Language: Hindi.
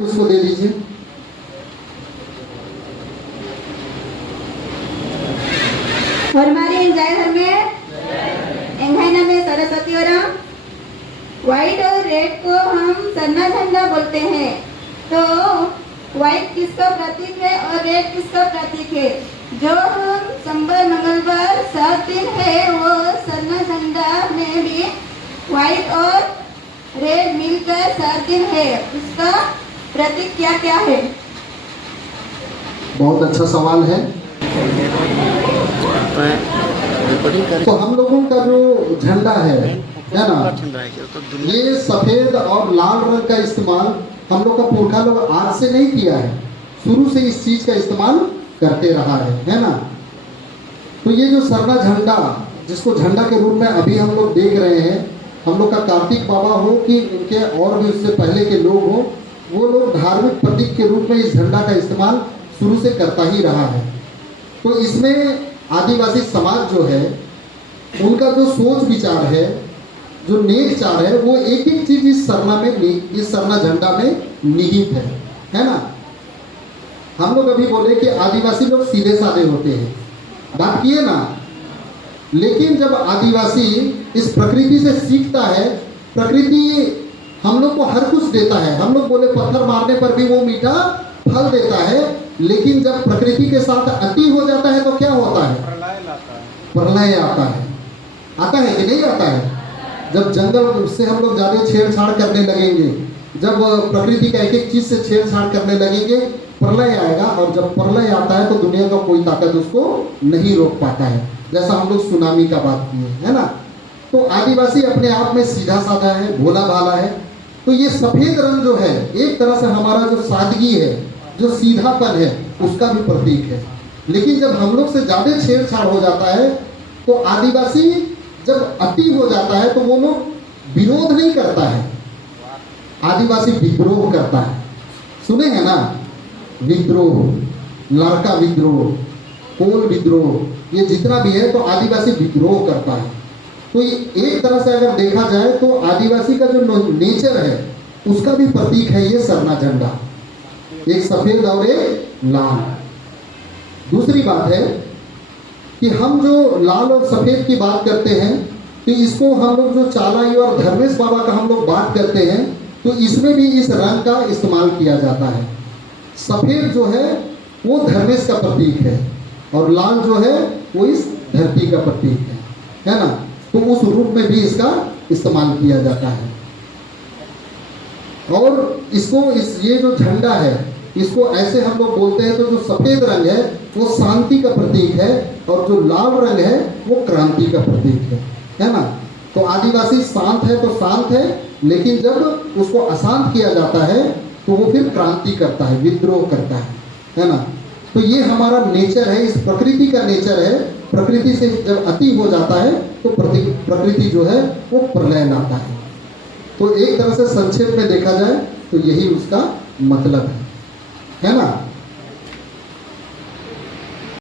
उसको दे दीजिए। हमारे जय धर्म में एंघाइना में सरस्वती और व्हाइट और रेड को हम सरना झंडा बोलते हैं। तो व्हाइट किसका प्रतीक है और रेड किसका प्रतीक है? जो हम सोमवार मंगलवार 7 दिन है वो सरना झंडा में भी व्हाइट और रेड मिलकर 7 दिन है। उसका प्रतीक क्या क्या है? बहुत अच्छा सवाल है। तो हम लोगों का जो झंडा है ना, ये सफेद और लाल रंग का इस्तेमाल हम लोग का पुरखा लोग आज से नहीं किया है, शुरू से इस चीज का इस्तेमाल करते रहा है ना। तो ये जो सरना झंडा, जिसको झंडा के रूप में अभी हम लोग देख रहे हैं, हम लोग का कार्तिक बाबा हो कि इनके और भी उससे पहले के लोग हो, वो लोग धार्मिक प्रतीक के रूप में इस झंडा का इस्तेमाल शुरू से करता ही रहा है। तो इसमें आदिवासी समाज जो है, उनका जो सोच विचार है, जो नेक चार है, वो एक एक चीज इस सरना झंडा में निहित है ना। हम लोग अभी बोले कि आदिवासी लोग सीधे साधे होते हैं, बात किए ना। लेकिन जब आदिवासी इस प्रकृति से सीखता है, प्रकृति हम लोग को हर कुछ देता है। हम लोग बोले पत्थर मारने पर भी वो मीठा फल देता है, लेकिन जब प्रकृति के साथ अति हो जाता है तो क्या होता है? प्रलय आता है। आता है कि नहीं आता है? जब जंगल से हम लोग ज़्यादा छेड़छाड़ करने लगेंगे, जब प्रकृति का एक एक चीज़ से छेड़छाड़ करने लगेंगे, प्रलय आएगा। और जब प्रलय आता है तो दुनिया का कोई ताकत उसको नहीं रोक पाता है। जैसा हम लोग सुनामी का बात किए है ना। तो आदिवासी अपने आप में सीधा साधा है, भोला भाला है। तो ये सफ़ेद रंग जो है, एक तरह से हमारा जो सादगी है, जो सीधापन है, उसका भी प्रतीक है। लेकिन जब हम लोग से ज़्यादा छेड़छाड़ हो जाता है तो आदिवासी जब अति हो जाता है तो वो लोग विरोध नहीं करता है, आदिवासी विद्रोह करता है। सुने हैं ना, विद्रोह, लड़का विद्रोह, कोल विद्रोह, ये जितना भी है तो आदिवासी विद्रोह करता है। तो ये एक तरह से अगर देखा जाए तो आदिवासी का जो नेचर है, उसका भी प्रतीक है ये सरना झंडा, एक सफेद और एक लाल। दूसरी बात है कि हम जो लाल और सफेद की बात करते हैं, तो इसको हम लोग जो चालाई और धर्मेश बाबा का हम लोग बात करते हैं, तो इसमें भी इस रंग का इस्तेमाल किया जाता है। सफेद जो है वो धर्मेश का प्रतीक है और लाल जो है वो इस धरती का प्रतीक है ना। तो उस रूप में भी इसका इस्तेमाल किया जाता है। और इसको ये जो झंडा है, इसको ऐसे हम लोग बोलते हैं। तो जो सफेद रंग है वो शांति का प्रतीक है और जो लाल रंग है वो क्रांति का प्रतीक है ना। तो आदिवासी शांत है तो शांत है, लेकिन जब उसको अशांत किया जाता है तो वो फिर क्रांति करता है, विद्रोह करता है ना। तो ये हमारा नेचर है, इस प्रकृति का नेचर है। प्रकृति से जब अति हो जाता है तो प्रकृति जो है वो प्रलय लाता है। तो एक तरह से संक्षेप में देखा जाए तो यही उसका मतलब है ना।